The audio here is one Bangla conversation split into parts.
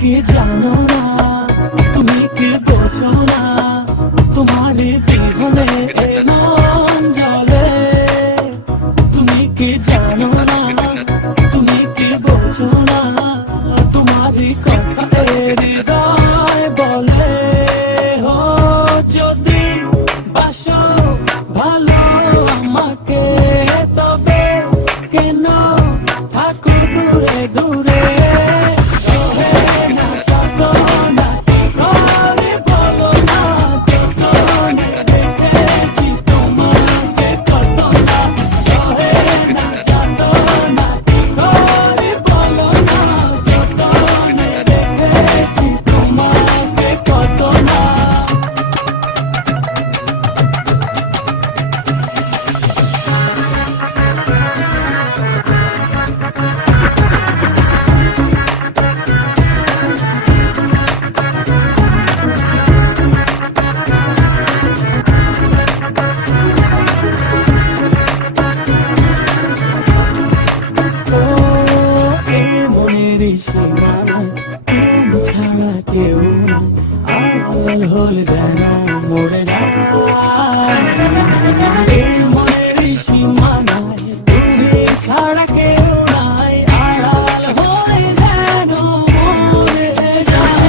কি জানো না, তুমি কি বোঝো না, তোমার বিহনে এ মন জ্বলে। তুমি কি জানো না, তুমি কি বোঝো না, তোমার কথা হৃদয় বলে। ও যদি বাসো ভালো আমাকে, তবে কেন থাকো দূরে দূরে। তুমি ছাড়া কেউ আড়াল হলে যেন মরে যায়। মনের সীমানায় তুমি ছাড়া কেউ নাই, আড়াল হলে যেন মরে যায়।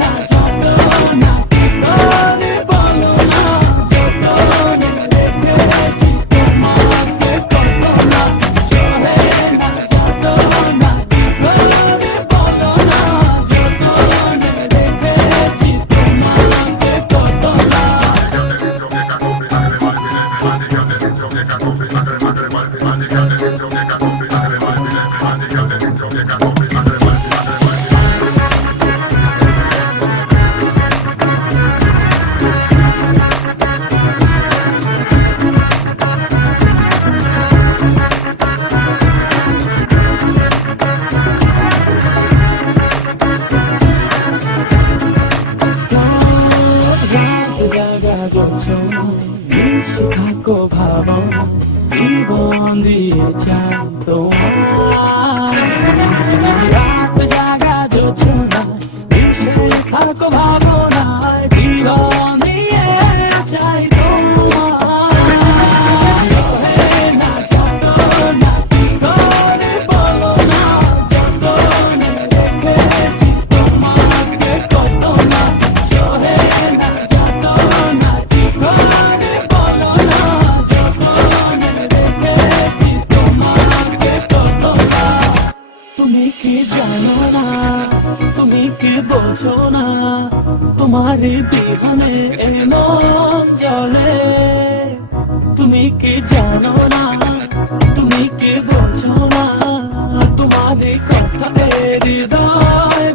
না যত না কি করে বলো না, যতনে রেখেছি তোমাকে কত না। থাকো ভাবনা, জীবন দিয়ে চাই তোমার। রাত জাগা যোজনা, মিশে থাকো ভাবনায়, জীবন দিয়ে চাই তোমার। না যত না কি করে বলো না, যতনে রেখেছি তোমাকে কত না। না যত না কি করে বলো না, যতনে রেখেছি তোমাকে কত না। তুমি কি জানো না, তুমি কি বোঝো না, তোমার বিহনে এ মন জ্বলে। তুমি কি জানো না, তুমি কি বোঝো না, তোমার কথা হৃদয়